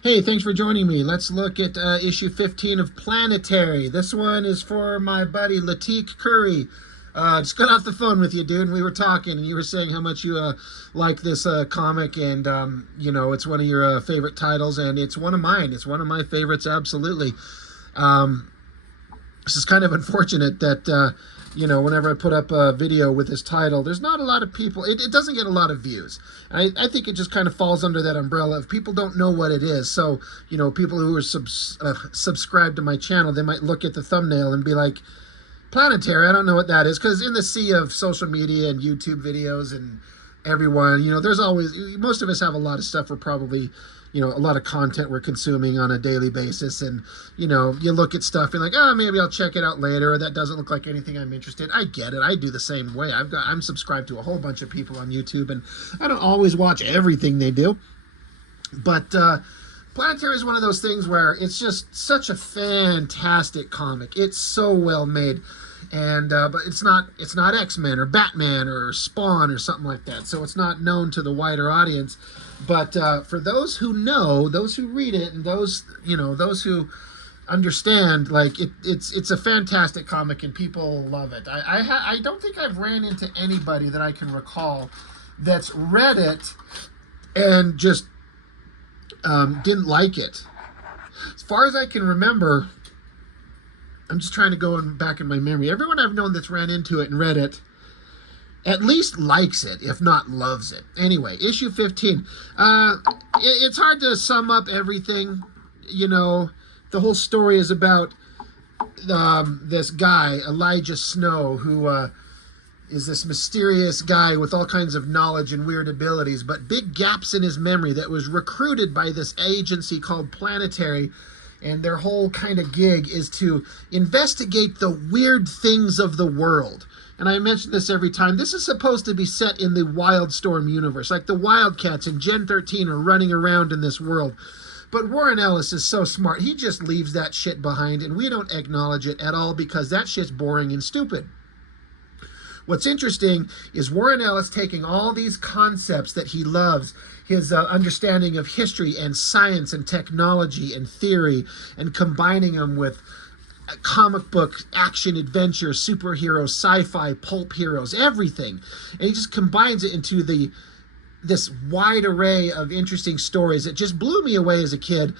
Hey, thanks for joining me. Let's look at issue 15 of Planetary. This one is for my buddy Latik Curry. Just got off the phone with you, dude, and we were talking, and you were saying how much you like this comic, and it's one of your favorite titles, and it's one of mine. It's one of my favorites, absolutely. Um, this is kind of unfortunate that whenever I put up a video with this title, there's not a lot of people. It doesn't get a lot of views. I think it just kind of falls under that umbrella of people don't know what it is. So people who are subscribed to my channel, they might look at the thumbnail and be like, Planetary, I don't know what that is, because in the sea of social media and YouTube videos and everyone, there's always, most of us have a lot of stuff we're probably, a lot of content we're consuming on a daily basis, and you look at stuff and like, oh, maybe I'll check it out later, or that doesn't look like anything I'm interested in. I get it. I do the same way. I'm subscribed to a whole bunch of people on YouTube, and I don't always watch everything they do, but Planetary is one of those things where it's just such a fantastic comic. It's so well made, and but it's not X-Men or Batman or Spawn or something like that. So it's not known to the wider audience. But for those who know, those who read it, and those who understand, like it's a fantastic comic, and people love it. I don't think I've ran into anybody that I can recall that's read it and just didn't like it. As far as I can remember, I'm just trying to go back in my memory. Everyone I've known that's ran into it and read it at least likes it, if not loves it. Anyway, issue 15. It's hard to sum up everything. The whole story is about this guy, Elijah Snow, who is this mysterious guy with all kinds of knowledge and weird abilities, but big gaps in his memory, that was recruited by this agency called Planetary, and their whole kind of gig is to investigate the weird things of the world. And I mention this every time. This is supposed to be set in the Wildstorm universe, like the Wildcats and Gen 13 are running around in this world. But Warren Ellis is so smart, he just leaves that shit behind, and we don't acknowledge it at all because that shit's boring and stupid. What's interesting is Warren Ellis taking all these concepts that he loves, his understanding of history and science and technology and theory, and combining them with comic book, action, adventure, superhero, sci-fi, pulp heroes, everything. And he just combines it into this wide array of interesting stories. It just blew me away as a kid.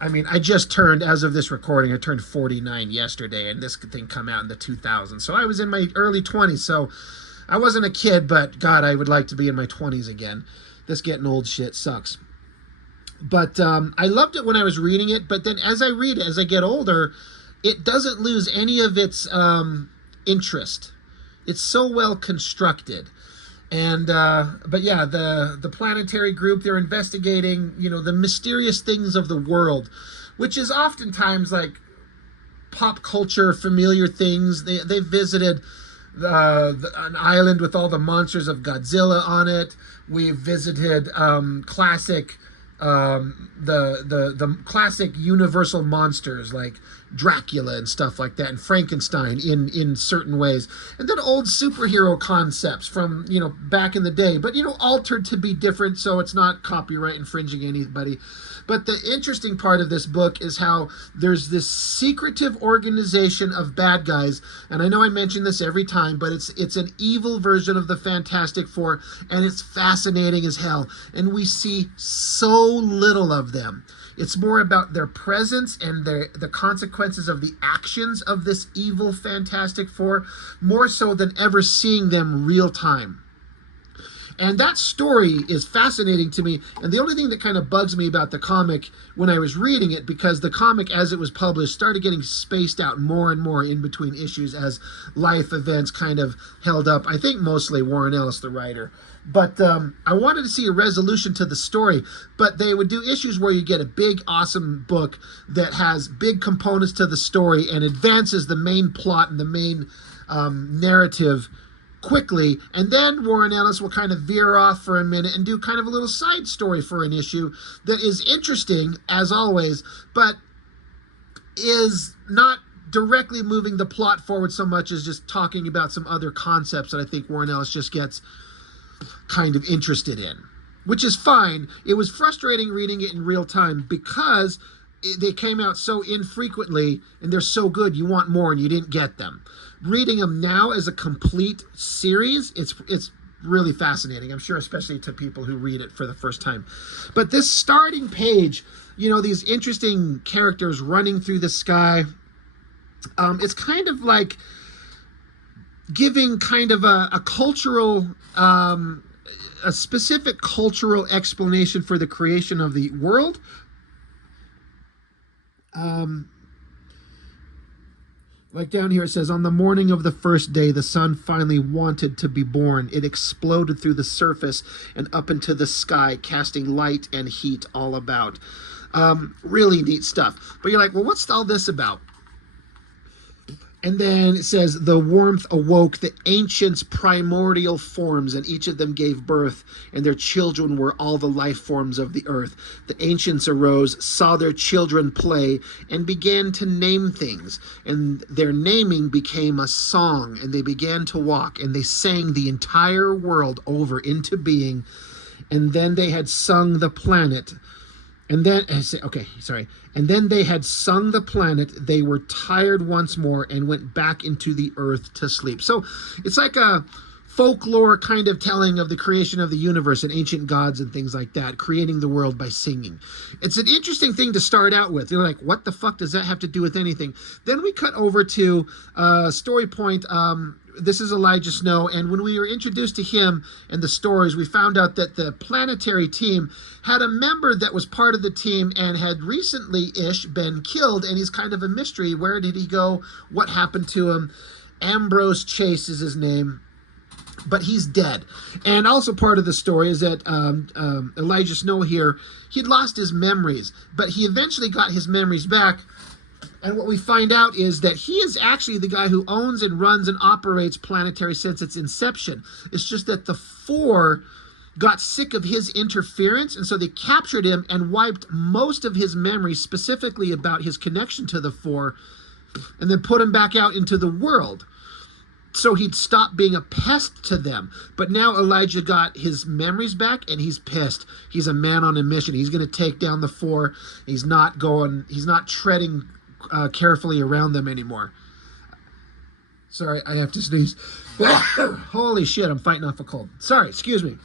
I just turned, as of this recording, I turned 49 yesterday, and this thing come out in the 2000s. So I was in my early 20s, so I wasn't a kid, but God, I would like to be in my 20s again. This getting old shit sucks. But I loved it when I was reading it, but then as I read it, as I get older, it doesn't lose any of its interest. It's so well constructed. And but yeah, the Planetary group, they're investigating the mysterious things of the world, which is oftentimes like pop culture familiar things. They visited an island with all the monsters of Godzilla on it. We visited classic the classic universal monsters like Dracula and stuff like that, and Frankenstein in certain ways, and then old superhero concepts from back in the day, but altered to be different, so it's not copyright infringing anybody. But the interesting part of this book is how there's this secretive organization of bad guys, and I know I mention this every time, but it's an evil version of the Fantastic Four, and it's fascinating as hell, and we see so little of them. It's more about their presence and the consequences of the actions of this evil Fantastic Four, more so than ever seeing them real time. And that story is fascinating to me. And the only thing that kind of bugs me about the comic when I was reading it, because the comic as it was published started getting spaced out more and more in between issues as life events kind of held up. I think mostly Warren Ellis, the writer. But I wanted to see a resolution to the story, but they would do issues where you get a big, awesome book that has big components to the story and advances the main plot and the main narrative quickly, and then Warren Ellis will kind of veer off for a minute and do kind of a little side story for an issue that is interesting, as always, but is not directly moving the plot forward so much as just talking about some other concepts that I think Warren Ellis just gets kind of interested in. which is fine. It was frustrating reading it in real time because they came out so infrequently and they're so good you want more and you didn't get them. Reading them now as a complete series, it's really fascinating, I'm sure, especially to people who read it for the first time. But this starting page, you know, these interesting characters running through the sky, it's kind of like giving kind of a cultural a specific cultural explanation for the creation of the world. Like down here it says, on the morning of the first day, the sun finally wanted to be born. It exploded through the surface and up into the sky, casting light and heat all about. Really neat stuff. But you're like, well, what's all this about? And then it says, the warmth awoke the ancients' primordial forms, and each of them gave birth, and their children were all the life forms of the earth. The ancients arose, saw their children play, and began to name things. And their naming became a song, and they began to walk, and they sang the entire world over into being. And then they had sung the planet. And then, and then they had sung the planet. They were tired once more and went back into the earth to sleep. So it's like a folklore kind of telling of the creation of the universe and ancient gods and things like that, creating the world by singing. It's an interesting thing to start out with. You're like, what the fuck does that have to do with anything? Then we cut over to story point. This is Elijah Snow, and when we were introduced to him and the stories, we found out that the Planetary team had a member that was part of the team and had recently-ish been killed, and he's kind of a mystery. Where did he go? What happened to him? Ambrose Chase is his name, but he's dead. And also part of the story is that Elijah Snow here, he'd lost his memories, but he eventually got his memories back. And what we find out is that he is actually the guy who owns and runs and operates Planetary since its inception. It's just that the Four got sick of his interference, and so they captured him and wiped most of his memories, specifically about his connection to the Four, and then put him back out into the world. So he'd stop being a pest to them. But now Elijah got his memories back, and he's pissed. He's a man on a mission. He's going to take down the Four. He's not treading carefully around them anymore. Sorry, I have to sneeze. Holy shit, I'm fighting off a cold. Sorry, excuse me.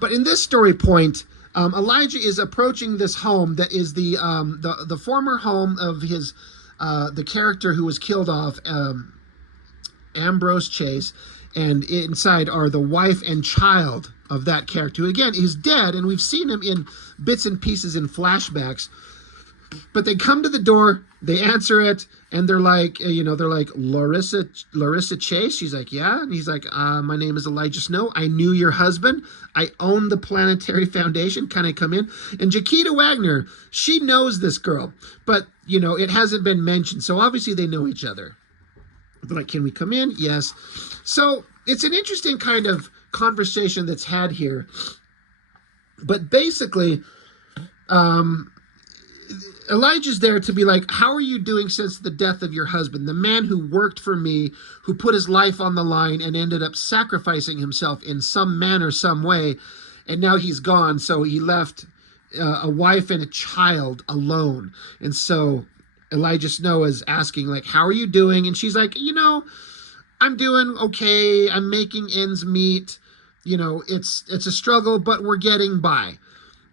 But in this story point, Elijah is approaching this home that is the former home of his the character who was killed off, Ambrose Chase, and inside are the wife and child of that character, who again is dead, and we've seen him in bits and pieces in flashbacks. But they come to the door, they answer it, and they're like, Larissa Chase? She's like, yeah. And he's like, my name is Elijah Snow. I knew your husband. I own the Planetary Foundation. Can I come in? And Jaquita Wagner, she knows this girl, but, it hasn't been mentioned. So obviously they know each other. They're like, can we come in? Yes. So it's an interesting kind of conversation that's had here. But basically, Elijah's there to be like, how are you doing since the death of your husband? The man who worked for me, who put his life on the line and ended up sacrificing himself in some manner, some way. And now he's gone. So he left a wife and a child alone. And so Elijah Snow is asking, like, how are you doing? And she's like, I'm doing okay. I'm making ends meet. It's a struggle, but we're getting by.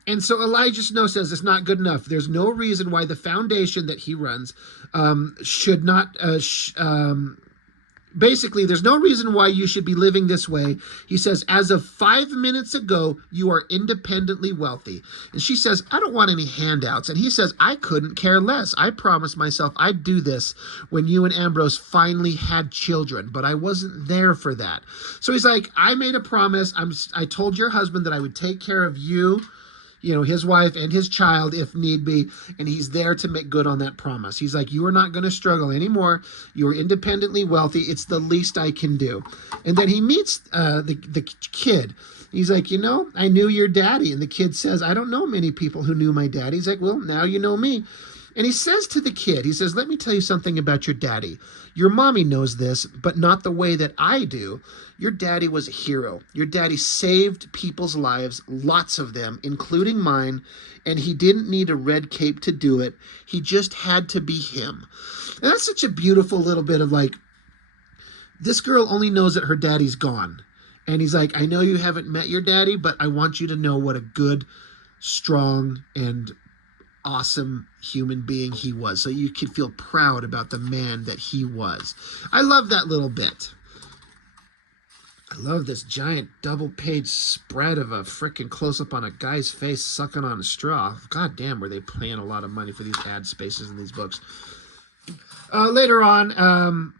And so Elijah Snow says it's not good enough. There's no reason why the foundation that he runs should not, basically, there's no reason why you should be living this way. He says, as of 5 minutes ago, you are independently wealthy. And she says, I don't want any handouts. And he says, I couldn't care less. I promised myself I'd do this when you and Ambrose finally had children, but I wasn't there for that. So he's like, I made a promise. I told your husband that I would take care of you, his wife and his child if need be, and he's there to make good on that promise. He's like, you are not going to struggle anymore. You are independently wealthy. It's the least I can do. And then he meets the kid. He's like, I knew your daddy. And the kid says, I don't know many people who knew my daddy. He's like, well, now you know me. And he says to the kid, he says, let me tell you something about your daddy. Your mommy knows this, but not the way that I do. Your daddy was a hero. Your daddy saved people's lives, lots of them, including mine, and he didn't need a red cape to do it. He just had to be him. And that's such a beautiful little bit of like, this girl only knows that her daddy's gone. And he's like, I know you haven't met your daddy, but I want you to know what a good, strong, and awesome human being he was. So you can feel proud about the man that he was. I love that little bit. I love this giant double-page spread of a freaking close-up on a guy's face sucking on a straw. God damn, were they paying a lot of money for these ad spaces in these books. Later on,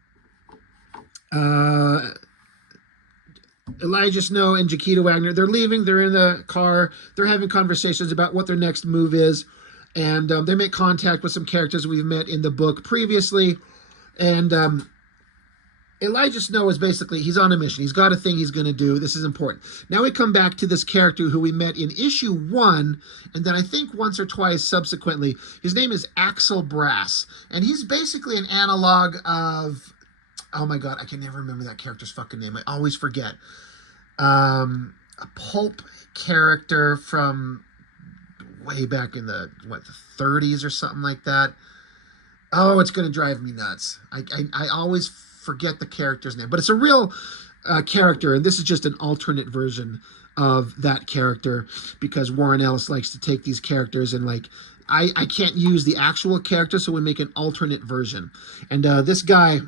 Elijah Snow and Jaquita Wagner, they're leaving. They're in the car. They're having conversations about what their next move is. And they make contact with some characters we've met in the book previously. And Elijah Snow is basically, he's on a mission. He's got a thing he's going to do. This is important. Now we come back to this character who we met in issue 1, and then I think once or twice subsequently. His name is Axel Brass. And he's basically an analog of, oh my God, I can never remember that character's fucking name. I always forget. A pulp character from way back in the 30s or something like that. Oh, it's going to drive me nuts. I always forget the character's name, but it's a real character, and this is just an alternate version of that character because Warren Ellis likes to take these characters and like, I can't use the actual character, so we make an alternate version. And this guy,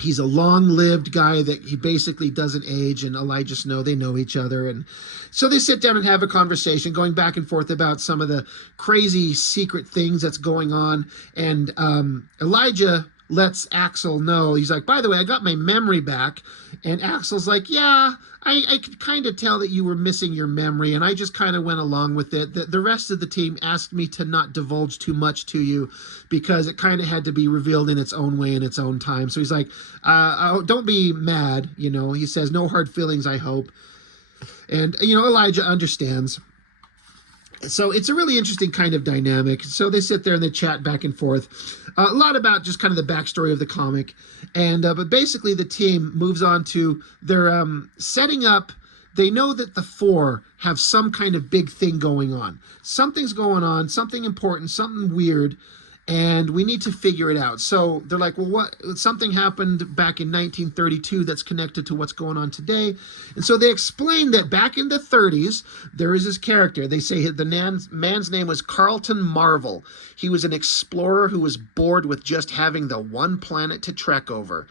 he's a long-lived guy that he basically doesn't age, and Elijah Snow, they know each other. And so they sit down and have a conversation going back and forth about some of the crazy secret things that's going on. And Elijah lets Axel know, he's like, by the way, I got my memory back. And Axel's like, yeah, I could kind of tell that you were missing your memory, and I just kind of went along with it. The rest of the team asked me to not divulge too much to you because it kind of had to be revealed in its own way in its own time. So he's like, don't be mad, you know. He says, no hard feelings, I hope. And, you know, Elijah understands. So it's a really interesting kind of dynamic. So they sit there and they chat back and forth. A lot about just kind of the backstory of the comic. And but basically the team moves on to their setting up. They know that the Four have some kind of big thing going on. Something's going on, something important, something weird, and we need to figure it out. So they're like, well, what? Something happened back in 1932 that's connected to what's going on today. And so they explain that back in the 30s, there is this character. They say the man's name was Carlton Marvel. He was an explorer who was bored with just having the one planet to trek over.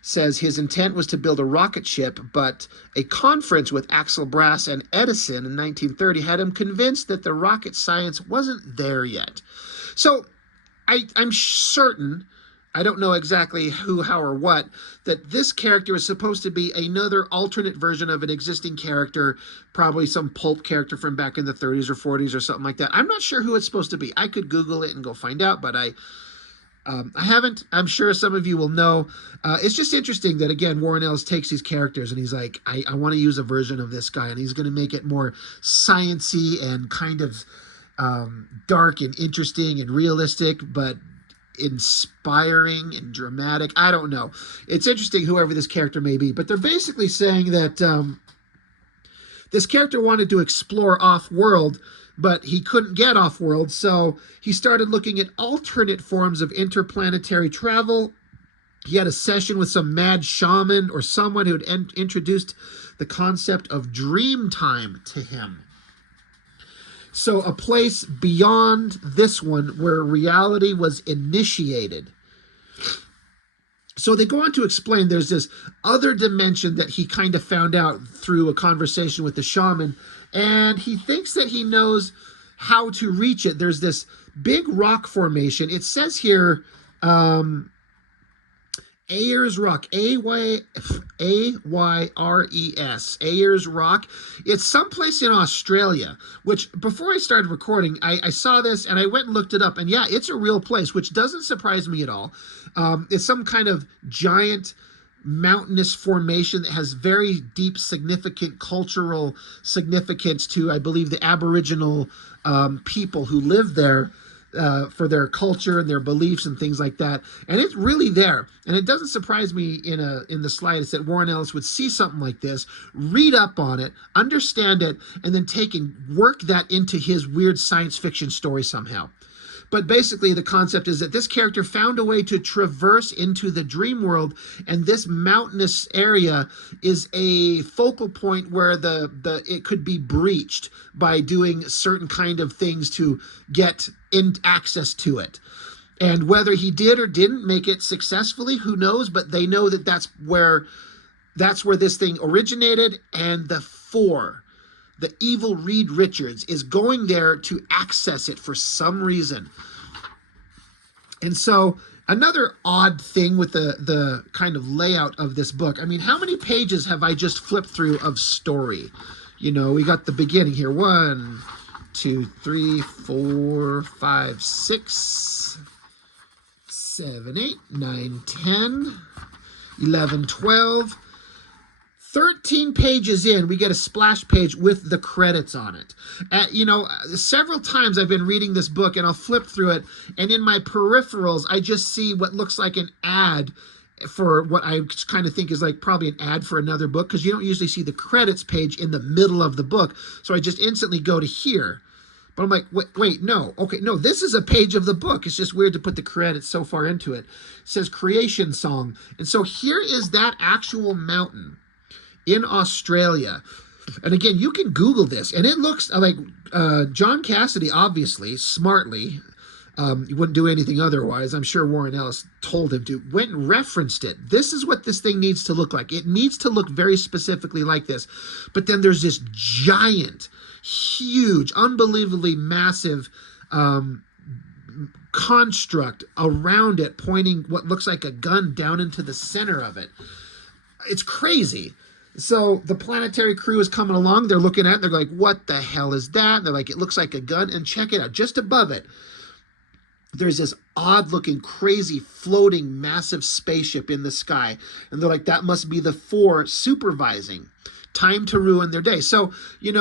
Says his intent was to build a rocket ship, but a conference with Axel Brass and Edison in 1930 had him convinced that the rocket science wasn't there yet. So I'm certain, I don't know exactly who, how, or what, that this character is supposed to be another alternate version of an existing character, probably some pulp character from back in the 30s or 40s or something like that. I'm not sure who it's supposed to be. I could Google it and go find out, but I haven't. I'm sure some of you will know. It's just interesting that, again, Warren Ellis takes these characters and he's like, I want to use a version of this guy, and he's going to make it more science-y and kind of dark and interesting and realistic, but inspiring and dramatic. I don't know. It's interesting, whoever this character may be, but they're basically saying that this character wanted to explore off-world, but he couldn't get off-world, so he started looking at alternate forms of interplanetary travel. He had a session with some mad shaman or someone who had introduced the concept of dream time to him. So a place beyond this one where reality was initiated. So they go on to explain there's this other dimension that he kind of found out through a conversation with the shaman, and he thinks that he knows how to reach it. There's this big rock formation. It says here, Ayers Rock, A-Y-R-E-S, Ayers Rock. It's someplace in Australia, which before I started recording, I saw this and I went and looked it up. And yeah, it's a real place, which doesn't surprise me at all. It's some kind of giant mountainous formation that has very deep, significant cultural significance to, I believe, the Aboriginal people who live there. for their culture and their beliefs and things like that. And it's really there. And it doesn't surprise me in the slightest that Warren Ellis would see something like this, read up on it, understand it, and then take and work that into his weird science fiction story somehow. But basically, the concept is that this character found a way to traverse into the dream world, and this mountainous area is a focal point where it could be breached by doing certain kind of things to get in access to it. And whether he did or didn't make it successfully, who knows? But they know that that's where this thing originated, and the evil Reed Richards is going there to access it for some reason. And so another odd thing with the kind of layout of this book, I mean, how many pages have I just flipped through of story? You know, we got the beginning here. 1, 2, 3, 4, 5, 6, 7, 8, 9, 10, 11, 12. 13 pages in, we get a splash page with the credits on it. Several times I've been reading this book and I'll flip through it, and in my peripherals, I just see what looks like an ad for what I kind of think is like probably an ad for another book, because you don't usually see the credits page in the middle of the book. So I just instantly go to here. But I'm like, wait, no. Okay, no, this is a page of the book. It's just weird to put the credits so far into it. It says Creation Song. And so here is that actual mountain in Australia. And again, you can Google this, and it looks like John Cassidy, obviously, smartly, he wouldn't do anything otherwise. I'm sure Warren Ellis told him to, went and referenced it. This is what this thing needs to look like. It needs to look very specifically like this. But then there's this giant, huge, unbelievably massive construct around it, pointing what looks like a gun down into the center of it. It's crazy. So the Planetary crew is coming along. They're looking at it. They're like, what the hell is that? And they're like, it looks like a gun. And check it out. Just above it, there's this odd-looking, crazy, floating, massive spaceship in the sky. And they're like, that must be the Four supervising. Time to ruin their day. So, you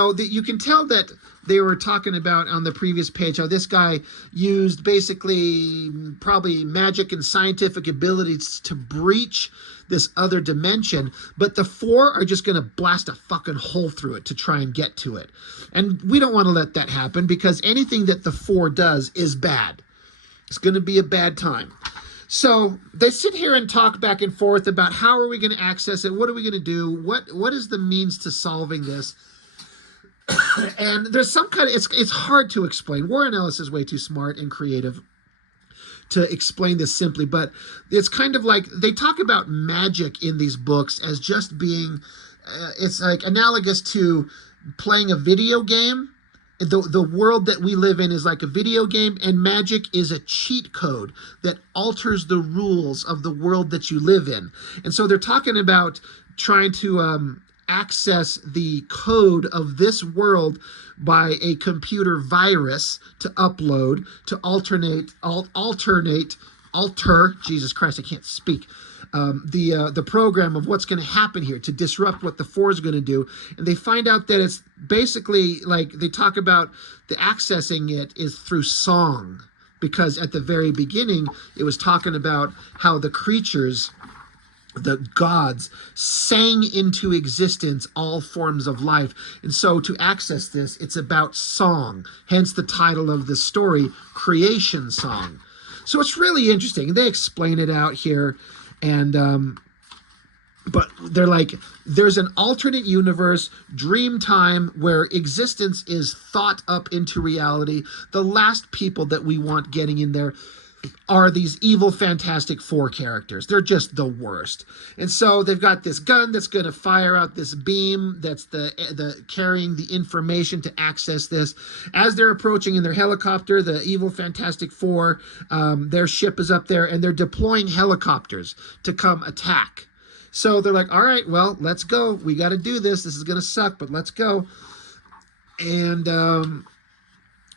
can tell that they were talking about on the previous page how this guy used basically probably magic and scientific abilities to breach this other dimension, but the Four are just going to blast a fucking hole through it to try and get to it. And we don't want to let that happen, because anything that the Four does is bad. It's going to be a bad time. So they sit here and talk back and forth about how are we going to access it? What are we going to do? What is the means to solving this? And there's some kind of, it's hard to explain. Warren Ellis is way too smart and creative to explain this simply, but it's kind of like they talk about magic in these books as just being, it's like analogous to playing a video game. The world that we live in is like a video game, and magic is a cheat code that alters the rules of the world that you live in. And so they're talking about trying to access the code of this world by a computer virus to upload, to alter, Jesus Christ, I can't speak, the program of what's going to happen here to disrupt what the Four is going to do. And they find out that it's basically like they talk about the accessing it is through song, because at the very beginning it was talking about how the creatures, the gods, sang into existence all forms of life. And so to access this, it's about song, hence the title of the story, Creation Song. So it's really interesting. They explain it out here. And but they're like, there's an alternate universe, dream time, where existence is thought up into reality. The last people that we want getting in there are these evil Fantastic Four characters. They're just the worst. And so they've got this gun that's going to fire out this beam that's the carrying the information to access this. As they're approaching in their helicopter, the evil Fantastic Four, their ship is up there, and they're deploying helicopters to come attack. So they're like, all right, well, let's go. We got to do this. This is going to suck, but let's go. And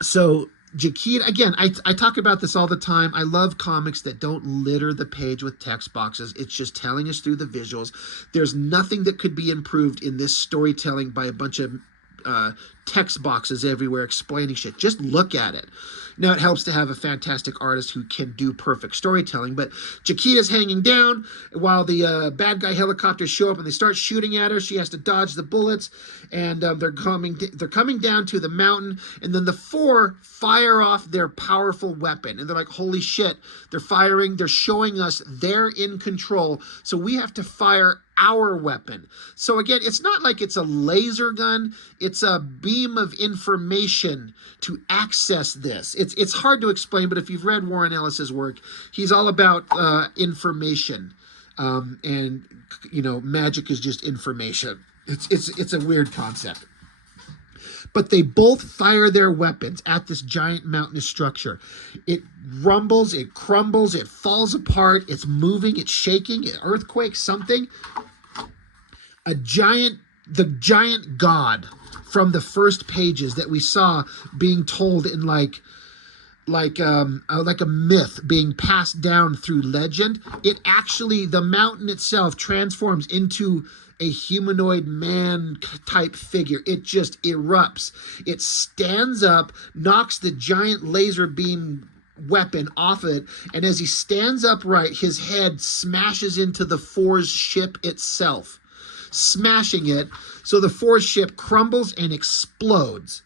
so Jaquita, again, I talk about this all the time. I love comics that don't litter the page with text boxes. It's just telling us through the visuals. There's nothing that could be improved in this storytelling by a bunch of text boxes everywhere explaining shit. Just look at it. Now, it helps to have a fantastic artist who can do perfect storytelling, but Chiquita's hanging down while the bad guy helicopters show up and they start shooting at her. She has to dodge the bullets, and they're coming down to the mountain, and then the four fire off their powerful weapon, and they're like, holy shit, they're firing, they're showing us they're in control, so we have to fire our weapon. So again, it's not like it's a laser gun, it's a beam of information to access this. It's hard to explain, but if you've read Warren Ellis's work, he's all about information, and you know, magic is just information. It's a weird concept. But they both fire their weapons at this giant mountainous structure. It rumbles, it crumbles, it falls apart, it's moving, it's shaking, it earthquakes, something. The giant god from the first pages that we saw being told in like a myth being passed down through legend, it actually, the mountain itself transforms into a humanoid man type figure. It just erupts. It stands up, knocks the giant laser beam weapon off it, and as he stands upright, his head smashes into the Four's ship itself, smashing it. So the Four's ship crumbles and explodes.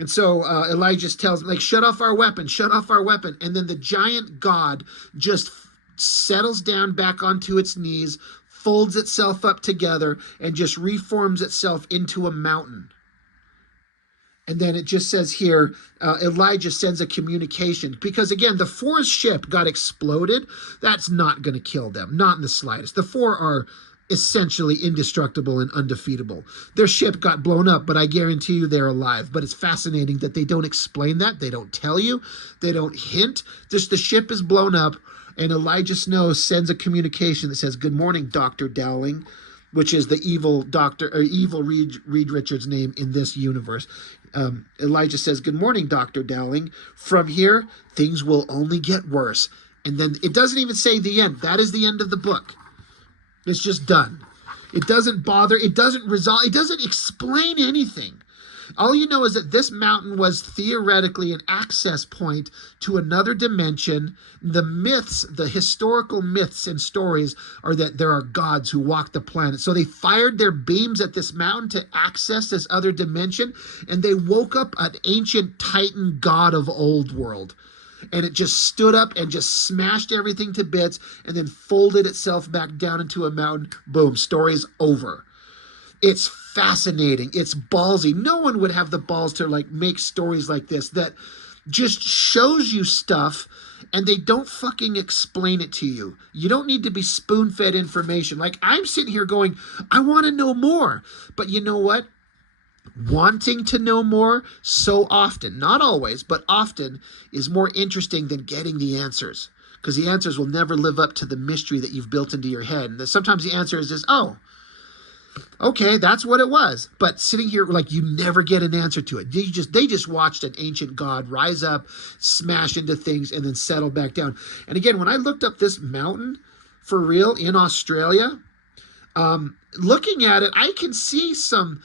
And so Elijah tells him, like, shut off our weapon, shut off our weapon. And then the giant god just settles down back onto its knees, folds itself up together, and just reforms itself into a mountain. And then it just says here, Elijah sends a communication. Because again, the Four's ship got exploded. That's not going to kill them, not in the slightest. The Four are essentially indestructible and undefeatable. Their ship got blown up, but I guarantee you they're alive. But it's fascinating that they don't explain that. They don't tell you. They don't hint. Just the ship is blown up, and Elijah Snow sends a communication that says, good morning, Dr. Dowling, which is the evil doctor, or evil Reed Richards' name in this universe. Elijah says, good morning, Dr. Dowling. From here, things will only get worse. And then it doesn't even say the end. That is the end of the book. It's just done. It doesn't bother. It doesn't resolve. It doesn't explain anything. All you know is that this mountain was theoretically an access point to another dimension. The myths, the historical myths and stories are that there are gods who walk the planet. So they fired their beams at this mountain to access this other dimension, and they woke up an ancient Titan god of old world. And it just stood up and just smashed everything to bits and then folded itself back down into a mountain. Boom, story's over. It's fascinating. It's ballsy. No one would have the balls to like make stories like this that just shows you stuff and they don't fucking explain it to you. You don't need to be spoon-fed information. Like, I'm sitting here going, I want to know more. But you know what? Wanting to know more so often, not always, but often, is more interesting than getting the answers, because the answers will never live up to the mystery that you've built into your head. And sometimes the answer is just, oh, okay, that's what it was. But sitting here, like, you never get an answer to it. They just watched an ancient god rise up, smash into things, and then settle back down. And again, when I looked up this mountain for real in Australia, looking at it, I can see some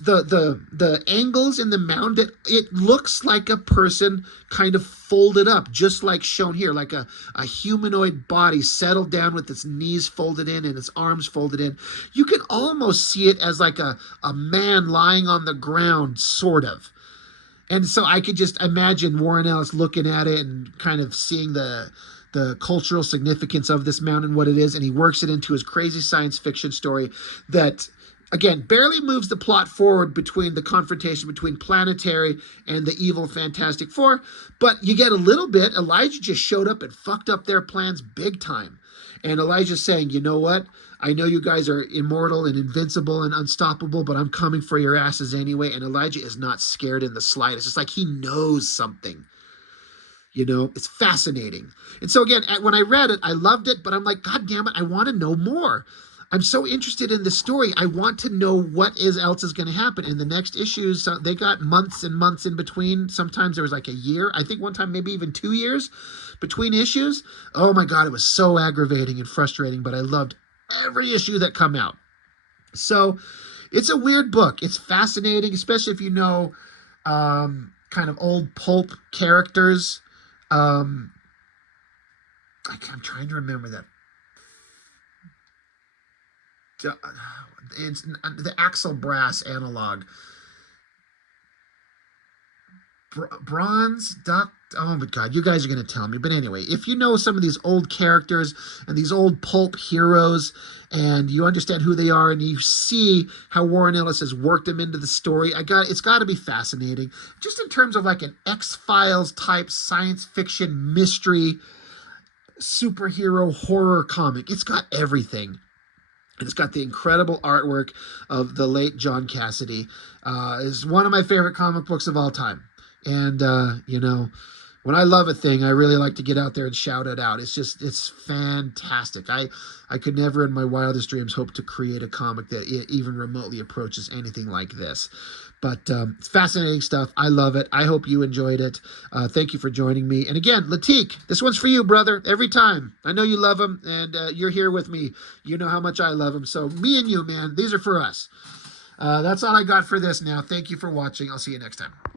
the angles in the mound. It looks like a person kind of folded up, just like shown here, like a humanoid body settled down with its knees folded in and its arms folded in. You can almost see it as like a man lying on the ground, sort of. And so I could just imagine Warren Ellis looking at it and kind of seeing the cultural significance of this mountain, what it is, and he works it into his crazy science fiction story that, again, barely moves the plot forward between the confrontation between Planetary and the evil Fantastic Four, but you get a little bit. Elijah just showed up and fucked up their plans big time. And Elijah's saying, you know what? I know you guys are immortal and invincible and unstoppable, but I'm coming for your asses anyway. And Elijah is not scared in the slightest. It's like he knows something. You know, it's fascinating. And so again, when I read it, I loved it, but I'm like, God damn it, I want to know more. I'm so interested in the story. I want to know what else is going to happen. In the next issues, they got months and months in between. Sometimes there was like a year. I think one time maybe even 2 years between issues. Oh my God, it was so aggravating and frustrating, but I loved every issue that come out. So It's a weird book. It's fascinating, especially if you know kind of old pulp characters. Um, I'm trying to remember that. It's the Axel Brass analog. Bronze duck. Oh my god, you guys are going to tell me. But anyway, if you know some of these old characters and these old pulp heroes, and you understand who they are, and you see how Warren Ellis has worked them into the story, it's got to be fascinating. Just in terms of like an X-Files type science fiction mystery superhero horror comic. It's got everything. And it's got the incredible artwork of the late John Cassidy. It's one of my favorite comic books of all time. And, when I love a thing, I really like to get out there and shout it out. It's fantastic. I could never in my wildest dreams hope to create a comic that even remotely approaches anything like this. But it's fascinating stuff. I love it. I hope you enjoyed it. Thank you for joining me. And again, Latik, this one's for you, brother. Every time. I know you love him, and you're here with me. You know how much I love him. So me and you, man, these are for us. That's all I got for this now. Thank you for watching. I'll see you next time.